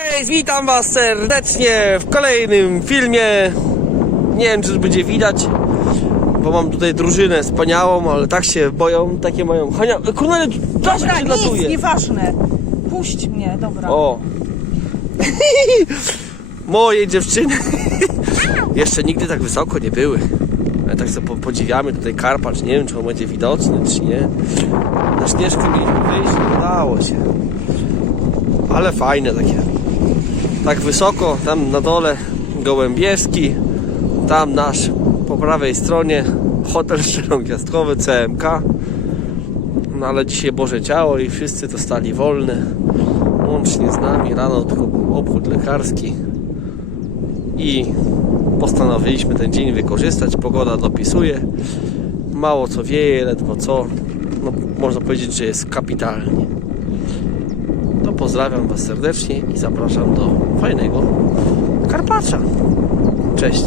Cześć, witam was serdecznie w kolejnym filmie. Nie wiem, czy będzie widać, bo mam tutaj drużynę wspaniałą, ale tak się boją, takie mają. Hania, kurwa, ale czas Dobra, przylatuje. nic, nieważne. Puść mnie, dobra. O! Moje dziewczyny jeszcze nigdy tak wysoko nie były. Ale tak sobie po- podziwiamy tutaj Karpacz. Nie wiem, czy on będzie widoczny, czy nie. Na śnieżkę mieliśmy wyjść, nie udało się. Ale fajne takie. Tak wysoko, tam na dole Gołębieski, tam nasz po prawej stronie hotel czterogwiazdkowy CMK. No ale dzisiaj Boże Ciało i wszyscy dostali wolne. Łącznie z nami rano tylko był obchód lekarski. I postanowiliśmy ten dzień wykorzystać. Pogoda dopisuje. Mało co wieje, ledwo co. No, można powiedzieć, że jest kapitalnie. Pozdrawiam Was serdecznie i zapraszam do fajnego Karpacza. Cześć.